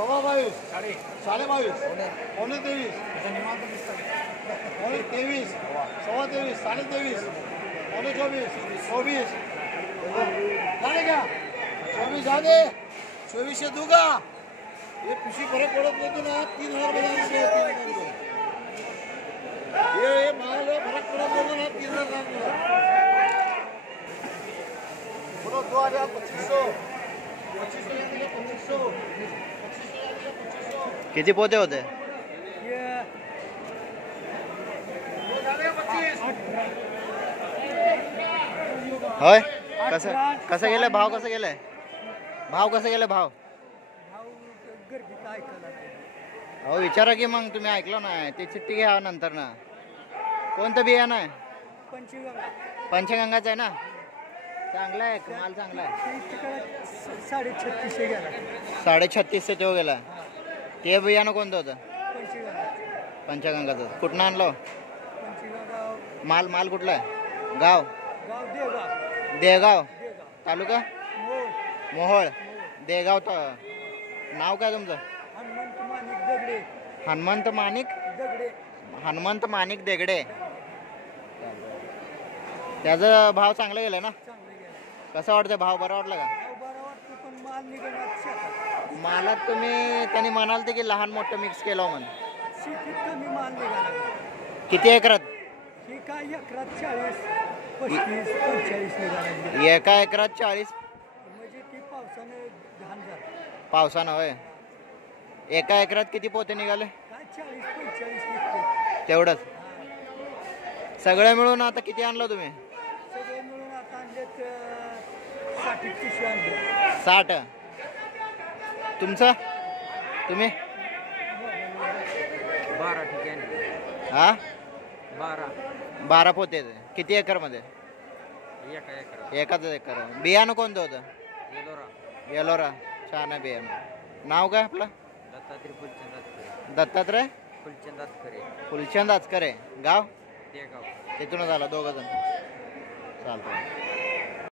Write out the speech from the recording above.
22 22 पौने 23 पौने 23 सवा 23 साढ़े 23 पौने 24 24 झाले का 24 झाले 24 दूंगा ये पिशवी फरक पड़त नहीं ना 3000 बजा ये माल फरक पड़त नहीं ना 3000 बोलो 2500 किती पोते होते? होय कसं कसं गेलं भाव कसं गेलाय भाव कसं गेलं भाव अहो विचारा की मग तुम्ही ऐकलं नाही ते चिठ्ठी घ्या नंतर ना कोणतं बियाणं आहे पंचगंगाचं आहे ना चांगला आहे माल चांगला आहे 3600 तो गेला ते बियाणं कोणतं होतं पंचगंगाचं कुठनं आणलं माल माल कुठला आहे गाव देगाव तालुका मोहोळ देगाव नाव काय तुमचं हनुमंत माणिक देगडे त्याचा भाव चांगला गेला ना कसं वाटतं भाव बरा वाटला का मालात तुम्ही त्यांनी म्हणाल ते की लहान मोठं मिक्स केलं म्हणून किती एकरात एका एकरात 40 पावसानं होय एका एकरात किती पोते निघाले तेवढंच सगळं मिळून आता किती आणलं तुम्ही 60 तुमचं तुम्ही 12 ठिकाणी हा 12 12 पोते किती एकर मध्ये एकाच एकर बियाणं कोणतं होतं येलोरा छान आहे बियाणं नाव काय आपलं दत्तात्रय फुलचंद आचकरे गाव देगाव तिथूनच आला दोघं जण चालतं